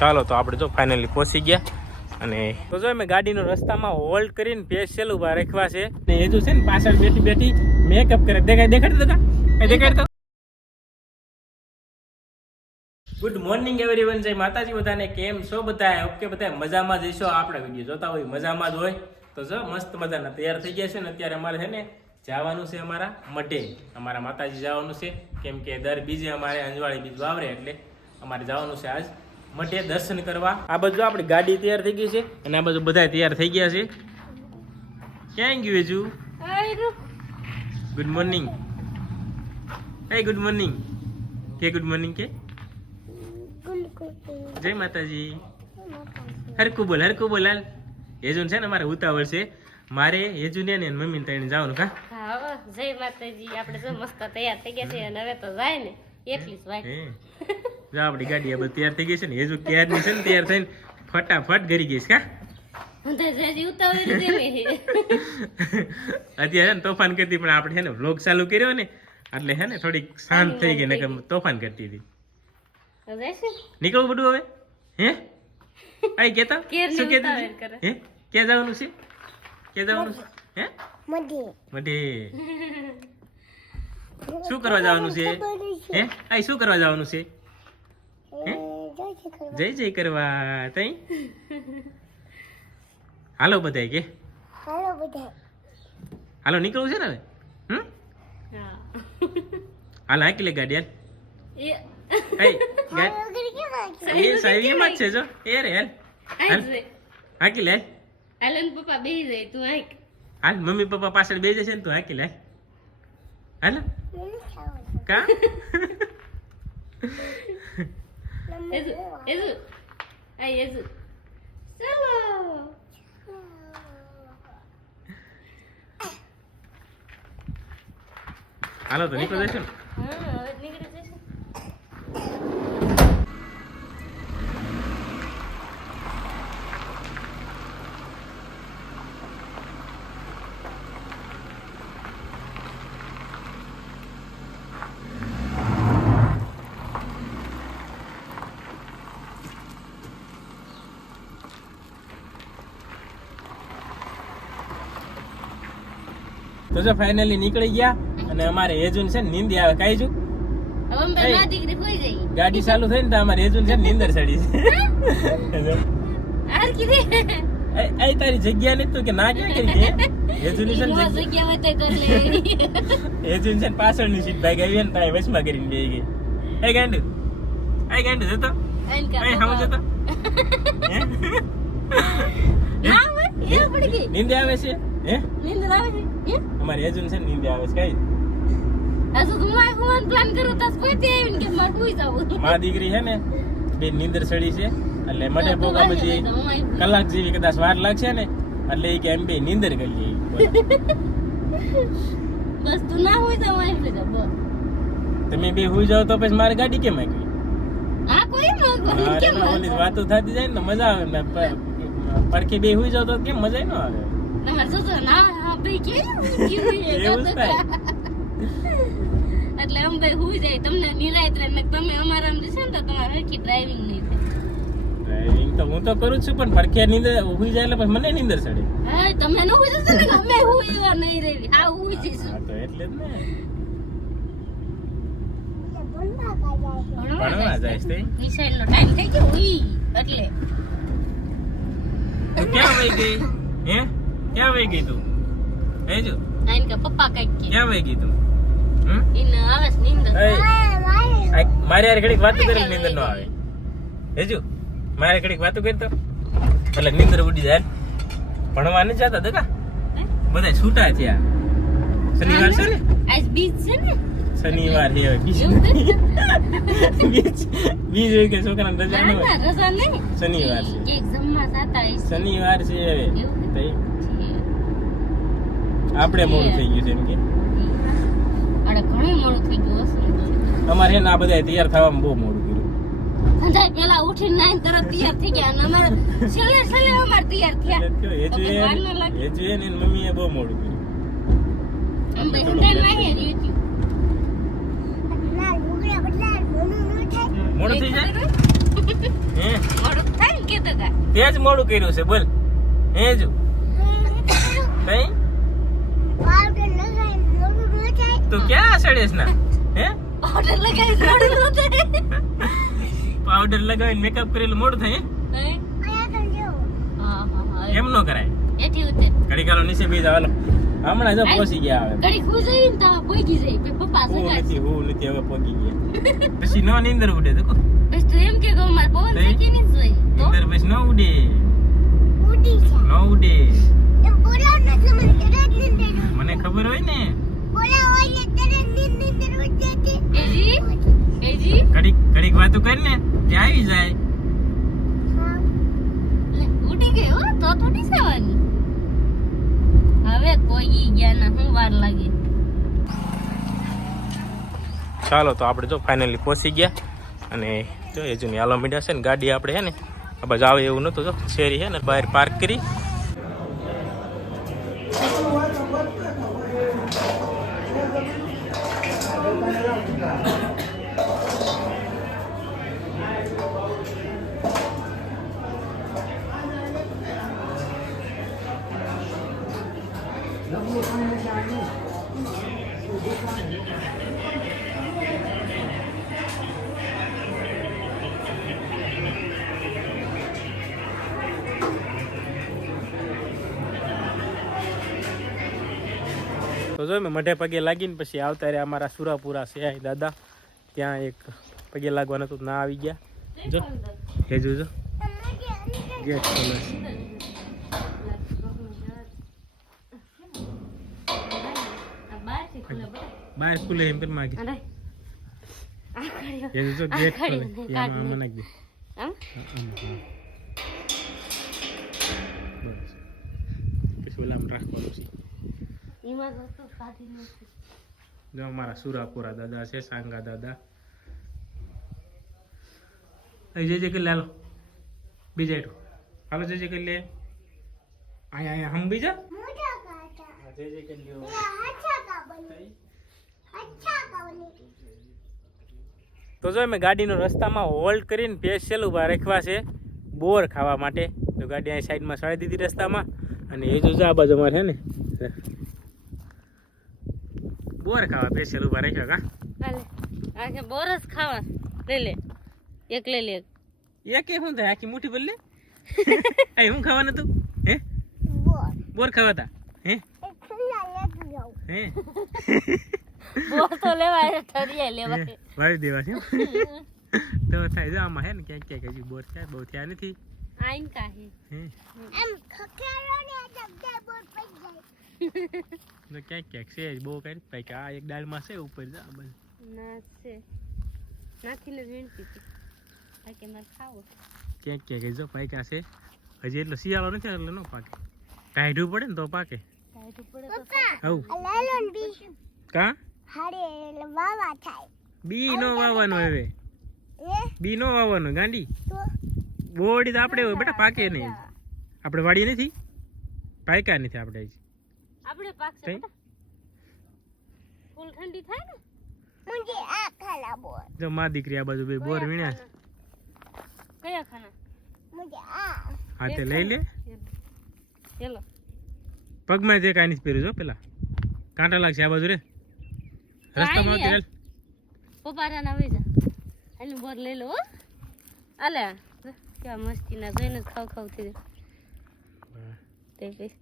ચાલો તો આપણે જો ફાઇનલી પહોંચી ગયા અને તો જો મેં ગાડીનો રસ્તામાં હોલ્ડ કરીને સ્પેશિયલ ઉભા રાખવા છે ને એ જો છે ને પાછળ બેઠી બેઠી મેકઅપ કરે દેખાડતો ગુડ મોર્નિંગ એવરીવન, જય માતાજી બધાને. કેમ છો બધા? ઓકે, બધા મજામાં જઈશો. આપણે વિડીયો જોતા હોય મજામાં જ હોય તો જો મસ્ત મજાના તૈયાર થઈ ગયા છે ને અત્યારે અમારે છે ને જવાનું છે અમારા મઢે, અમારા માતાજી જવાનું છે કેમ કે દર બીજે અમારે અંજવાળી બીજ વાવરે એટલે અમારે જવાનું છે આજ મઢે દર્શન કરવા. આ બાજુ આપણી ગાડી તૈયાર થઈ ગઈ છે અને આ બાજુ બધા તૈયાર થઈ ગયા છે. ક્યાં ગયું હજુ? Good morning. હે ગુડ મોર્નિંગ કે ગુડ મોર્નિંગ કે જય માતાજી. હરકું બોલ હાલ. હેજુન છે ને મારે ઉતાવળ છે, મારે હેજુન ને મમ્મી તઈને જવાનું. કા હા જય માતાજી. આપણે જો મસ્ત તૈયાર થઈ ગયા છે અને હવે તો જાય ને એટલી જ વાત. જો આપણી ગાડી આ બધી તૈયાર થઈ ગઈ છે ને હેજુ ક્યારની છે ને તૈયાર થઈને ફટાફટ ઘરી ગઈ છે. અત્યારે ને તોફાન કરતી પણ આપણે છે ને વ્લોગ ચાલુ કર્યો ને એટલે છે ને થોડીક શાંત થઈ ગઈ ને તોફાન કરતી હતી. નીકળવું બધું હવે? હે આઈ કેતા શું કેતા હે ક્યાં જવાનું છે? ક્યાં જવાનું છે? હે મઢે. શું કરવા જવાનું છે? હે આઈ શું કરવા જવાનું છે? હે જય કરવા તઈ. હાલો બધા કે હાલો નીકળવું છે ને હવે? હાલ હાકી લે ગાડી હાલ. એ સાહેબ એમ જ છે જો એ રે હાલ હાકી લે હાલ. પપ્પા બેહી જાય તું હાક. હાલ મમ્મી પપ્પા પાછળ બેસી જશે ને તું હાકી લે હાલ. કા હાલો તો નીકળી જશે ને. તો જો ફાઇનલી નીકળી ગયા અને અમારે હેજુન છે ને નીંદી આવે. કાઈ જો ગાડી ચાલુ થઈ ને તો અમારે હેજુન છે ને નીંદર ચડી છે. તારી જગ્યા નથી તું કે ના ક્યાં કરી કે હેજુન છે ને પાછળની સીટ ભાઈ ગઈ ને તારે વચમાં કરીને બેસી ગઈ. એ ગાંડુ જતો સામું જતો નીંદ આવે છે. હે અમારે હેજુન છે ને નીંદ આવે છે. કઈ મારી દીકરી છે ને બે નીંદર ચડી છે એટલે મને પોગા બધી કલાક જેવી કદાચ વાર લાગશે ને એટલે એ કે એમ બે નીંદર કરી લઈએ. બસ તું ના હોય તો તમે બે હુઈ જાવ તો પછી મારી ગાડી કેમ આવી? આ કોઈ વાતો થતી જાય ને મજા આવે ને પડખે બે હુઈ જાવ તો કેમ મજા ન આવે? એટલે આમ ભાઈ હુઈ જાય તમને નિરાયત રહે ને તમે અમારા આમ જશે ને તો તમારે હરખી ડ્રાઇવિંગ નહીં થાય. ડ્રાઇવિંગ તો હું તો કરું છું પણ પડખે નીંદર હુઈ જાય એટલે પછી મને નીંદર ચડે. હા તમે ન હુઈ જશો ને અમે હુઈવા નહીં રહેવી. આ હુઈ જઈશું તો એટલે જ ને ભણવા જાય છે. નિશાળનો ટાઈમ થઈ ગયો હુઈ એટલે તું ક્યાં વઈ ગઈ? હે ક્યાં વઈ ગઈ તું? હે જો આઈન કે પપ્પા કઈ કે ક્યાં વઈ ગઈ તું? ઇન આવે નીંદર. મારે યાર ઘડીક વાતો કરે નીંદર ન આવે. હેજુ મારે ઘડીક વાતો કરતો એટલે નીંદર ઉડી જાય. ભણવા નથી જતા દકા બધા છૂટા થયા. શનિવાર છે ને આજ બીજ છે ને શનિવાર છે બીજ હોય કે છોકરાને રજા ન હોય. રજા નહીં શનિવાર છે કે એક્ઝામમાં જાતા હશે. શનિવાર છે હવે આપણે મોડું થઈ ગયું છે એમ કે અરે ઘણું મોડું થઈ ગયું હશે. અમારે છે ને આ બધા તૈયાર થવામાં બહુ મોડું કર્યું. સંજાય પેલા ઉઠીને નાઈન તરત તૈયાર થઈ ગયા અને અમારે છેલ્લે અમારે તૈયાર થયા. હેજુ ને મમ્મીએ બહુ મોડું કર્યું. આમ ભાઈ સંજાય વાહે રહ્યું મોડું થઈ જાય. હે તે જ મોડું કર્યું છે બોલ હે જો કઈ તું ક્યાં સડેસ ના હે પાવડર લગાવી મોડું ન થાય પાવડર લગાવીને મેકઅપ કરેલું મોડું થાય હે? હા એમ નો કરાય એથી ઉતર ઘડી કાલો નીચે બેસી હાલો હમણાં જો પહોંચી ગયા આવે ઘડી ખુશ આવી ને તો પોગી જાય પછી પપ્પા હું સગાઈ નથી હવે પહોંચી ગયા પછી નો નીંદર ઉડે તો બસ તું એમ કે માર પવન છે કે નહીં જોઈ તો નીંદર પછી નો ઉડે નો ઉડે મને ખબર હોય ને એજી ઘડીક વાતો કરી ને ત્યાં આવી જાય ઉડી ગયો તો થોડી સવાની હવે પોગી ગયા ના હું વાર લાગે ચાલો તો આપણે જો ફાઇનલી પહોંચી ગયા અને જો એ જૂની આલો મીડિયા છે ને ગાડી આપણે છે ને આ બાજુ આવે એવું નહોતું જો શેરી છે ને બહાર પાર્ક કરી તો જો મેં મઢે પગે લાગીને પછી આવતા રહ્યા અમારા સુરાપુરા છે અહીં દાદા ત્યાં એક પગે લાગવાનું હતું ના આવી ગયા જો એ જોજો ગેટ ખોલે બહાર ખુલે એમ કરી માગી એ જોજો ગેટ ખોલે એમાં આમાં નાખી દે બસ પછી ઓલામાં રાખવાનું છે જો અમારા સુરાપુરા દાદા છે સાંગા દાદા જય કરી લે હાલો બીજા એટું હાલો જય કરી લે અહીંયા હમ બીજા જય કરી લ્યો તો જો મેં ગાડીનો રસ્તામાં હોલ્ડ કરીને સ્પેશિયલ ઊભા રાખવા છે બોર ખાવા માટે તો ગાડી અહીં સાઈડમાં સળી દીધી રસ્તામાં અને એ જો આ બાજુ અમારે છે ને બોર ખાવા સ્પેશિયલ ઊભા રાખ્યા કા હાલે આખે બોરસ ખાવા લઈ લે એક લઈ લે એક એ શું થાય આખી મુઠ્ઠી બદલે એ શું ખાવાનું તું હે બોર ખાવાતા હે હે બોર તો લેવાય ઠરિયા લેવાય વાળી દેવા છે તો થાય જો આમાં હે ને ક્યાંક ક્યાંક હજી બોર થયા બહુ થયા નથી આઈન કાહે હે એમ ખખેરો ને જગ્યા બોર પડી જાય તો ક્યાંક ક્યાંક છે બહુ કઈ પાઈ કે આ એક ડાળમાં છે ઉપર જા બસ ના છે નાખીને વીણતી હતી આ કે મારે ખાવું ક્યાંક ક્યાંક જો પાક્યા છે હજી એટલો શિયાળો નથી એટલે ન પાકે કાઢવું પડે ને તો પાકે કાઢવું પડે તો આવું લાલોન બી કા હારે વાવા થાય બી નો વાવવાનું હવે બી નો વાવવાનું ગાંડી બોડી તો આપણે હોય બેટા પાકે નહીં આપણે વાડી નથી પાક્યા નથી આપણે હજી આપણે પાકશે બેટા ફૂલ ઠંડી થાય ને મુજે આ ખાલા બોર જો માં દીકરી આ બાજુ બે બોર વીણ્યા કયા ખાના મુજે આ હાથે લઈ લે ચલો પગમાં જે કાંઈ નથી પહેર્યું જો પેલા કાંટા લાગશે આ બાજુ રે રસ્તામાં આવતી હાલ પપ્પા ના વેજા એનું બોર લઈ લો હો આલે કેવા મસ્તી ના જોઈને ખાવ ખાવ થઈ તે કઈ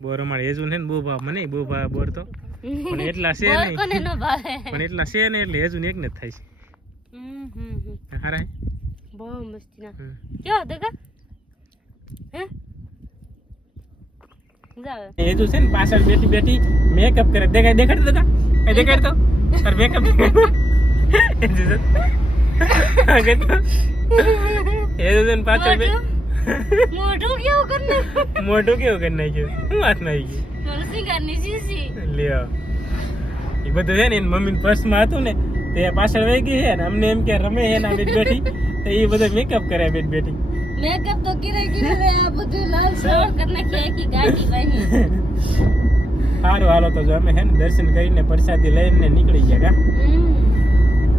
બોર અમારે હેજુ ને બહુ ભાવ મને બહુ ભાવ બોર તો પણ એટલા છે બોર નહીં કોને ન ભાવે પણ એટલા છે ને એટલે હેજુ ને એક ને જ થાય છે હારા બહુ મસ્તી ના કેવા દેખા હે જાવ હેજુ છે ને પાછળ બેઠી બેઠી મેકઅપ કરે દેખાડ તો કા દેખાડ તો તાર મેકઅપ હેજુ છે આગળ તો હેજુ છે ને પાછળ મોઢું કેવું કરને મોઢું કેવું કરી નાખ્યું શું હાથ ના આવી ગયું મારું સિંગારની શીશી લ્યો એ બધું છે ને એની મમ્મી પર્સમાં હતું ને તે પાછળ વહી ગઈ છે ને અમને એમ કે રમે છે ને બેટ બેઠી તો એ બધો મેકઅપ કરે બેટ બેઠી મેકઅપ તો કિરે કિરે આ બધું લાલ સવાર કરી નાખી આખી ગાડી બાની સારું હાલો તો જો અમે હે ને દર્શન કરીને પ્રસાદી લઈને નીકળી ગયા કા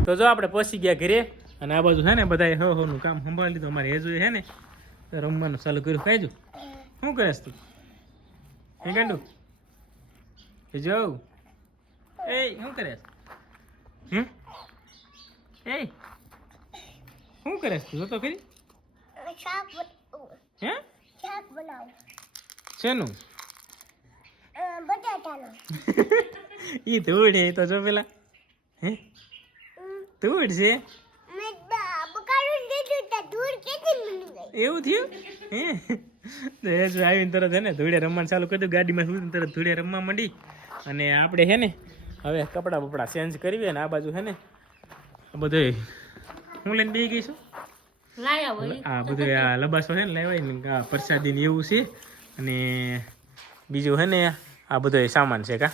તો જો આપણે પહોંચી ગયા ઘરે અને આ બાજુ છે ને બધા નું કામ સંભાળી લીધું. અમારે હેજુ છે ને રમવાનું ચાલુ કર્યું. કાજુ શું કરેશ તું? હે ગાંડુ જો એ શું કરે? એ શું કરે તું? જોતો ખરી. હે શેનું? ઈ ધૂળ હે તો જો પેલા. હે ધૂળ છે એવું થયું? હે તો આવીને તરત હે ને ધૂળે રમવાનું ચાલુ કરી દીધું. ગાડીમાં શું તરત ધૂળે રમવા માંડી. અને આપણે છે ને હવે કપડાં બપડા ચેન્જ કરવી. ને આ બાજુ છે ને આ બધું હું લઈને બેસી ગઈ છું. આ બધું આ લબાસો છે ને લેવાય ને આ પ્રસાદી ને એવું છે. અને બીજું છે ને આ બધો સામાન છે. કા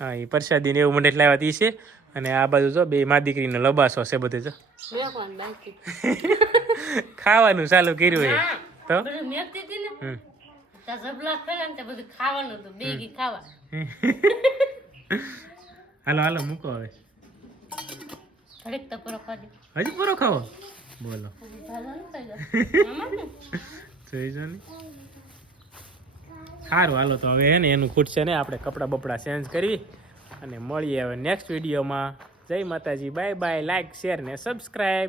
હા એ પ્રસાદી ને એવું મને લાવ્યા તી છે. અને આ બાજુ જો બે મા દીકરીનો લબાસો છે બધે. જો ખાવાનું ચાલુ કર્યું હોય તો હાલો હાલો મૂકો હવે. હજી પૂરો ખાવો? બોલો જોઈજો ને. સારું હાલો તો હવે હે ને એનું ખૂટશે ને આપણે કપડાં બપડા ચેન્જ કરવી. અને મળીએ હવે નેક્સ્ટ વિડીયોમાં. જય માતાજી, બાય બાય. લાઈક શેર ને સબસ્ક્રાઈબ.